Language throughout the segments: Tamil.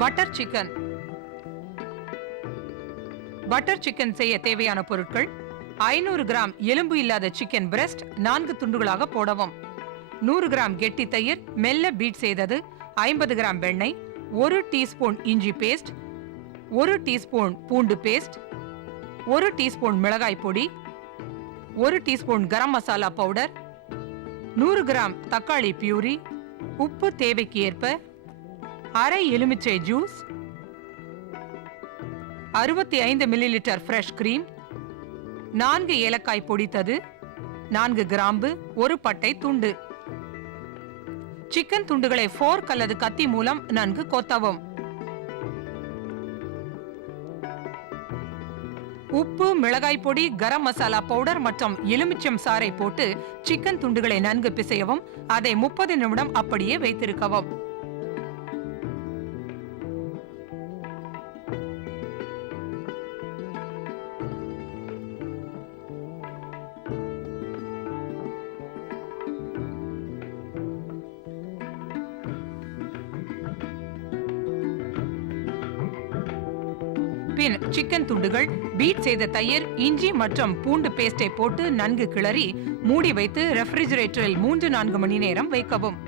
Butter chicken. பட்டர் சிக்கன் செய்ய தேவையான பொருட்கள்: 500 கிராம் எலும்பு இல்லாத சிக்கன் பிரஸ்ட் 4 துண்டுகளாக போடவும், 100 கிராம் கெட்டி தயிர் மெல்ல பீட் செய்தது, 50 கிராம் வெண்ணெய், 1 டீஸ்பூன் இஞ்சி பேஸ்ட், 1 டீஸ்பூன் பூண்டு பேஸ்ட், 1 டீஸ்பூன் மிளகாய் பொடி, 1 teaspoon garam masala powder, 100 gram தக்காளி பியூரி, உப்பு தேவைக்கு ஏற்ப, அரை எலுமிச்சை ஜூஸ், 65 மில்லிலிட்டர் ஃப்ரெஷ் கிரீம், 4 ஏலக்காய் பொடித்தது, 4 கிராம்பு, 1 பட்டை துண்டு. சிக்கன் துண்டுகளை ஃபோர்க் அல்லது கத்தி மூலம் நன்கு கொத்தவும். உப்பு, மிளகாய் பொடி, கரம் மசாலா பவுடர் மற்றும் எலுமிச்சம் சாறை போட்டு சிக்கன் துண்டுகளை நன்கு பிசையவும். அதை 30 நிமிடம் அப்படியே வைத்திருக்கவும். பின் சிக்கன் துண்டுகள், பீட் செய்த தயிர், இஞ்சி மற்றும் பூண்டு பேஸ்டை போட்டு நன்கு கிளறி மூடி வைத்து ரெஃப்ரிஜரேட்டரில் 3-4 மணி நேரம் வைக்கவும்.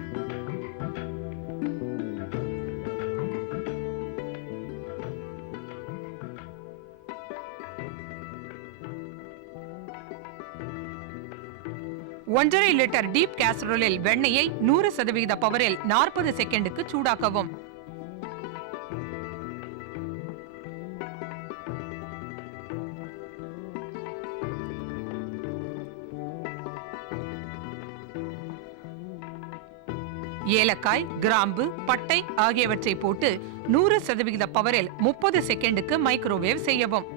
ஒன்றரை லிட்டர் டீப் கேசரோலில் வெண்ணெயை 100% பவரில் 40 செகண்டுக்கு சூடாக்கவும். ஏலக்காய், கிராம்பு, பட்டை ஆகியவற்றை போட்டு 100% பவரில் 30 செகண்டுக்கு மைக்ரோவேவ் செய்யவும்.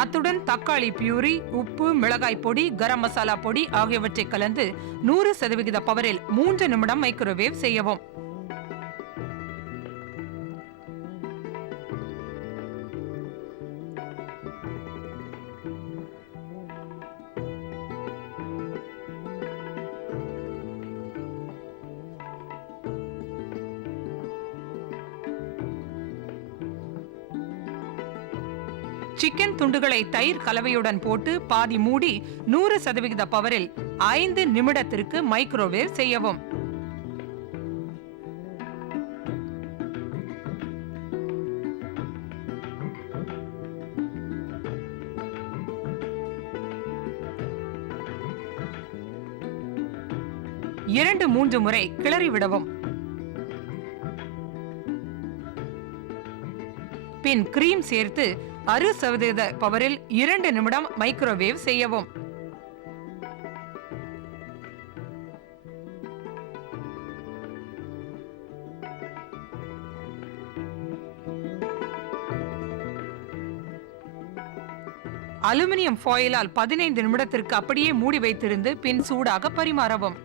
அத்துடன் தக்காளி பியூரி, உப்பு, மிளகாய் பொடி, கரம் மசாலா பொடி ஆகியவற்றை கலந்து 100% பவரில் 3 நிமிடம் மைக்ரோவேவ் செய்யவும். சிக்கன் துண்டுகளை தயிர் கலவையுடன் போட்டு பாதி மூடி 100% பவரில் 5 நிமிடத்திற்கு மைக்ரோவேவ் செய்யவும். இரண்டு 3 முறை கிளறி விடவும். பின் கிரீம் சேர்த்து 60% பவரில் 2 நிமிடம் மைக்ரோவேவ் செய்யவும். அலுமினியம் ஃபாயிலால் 15 நிமிடத்திற்கு அப்படியே மூடி வைத்திருந்து பின் சூடாக பரிமாறவும்.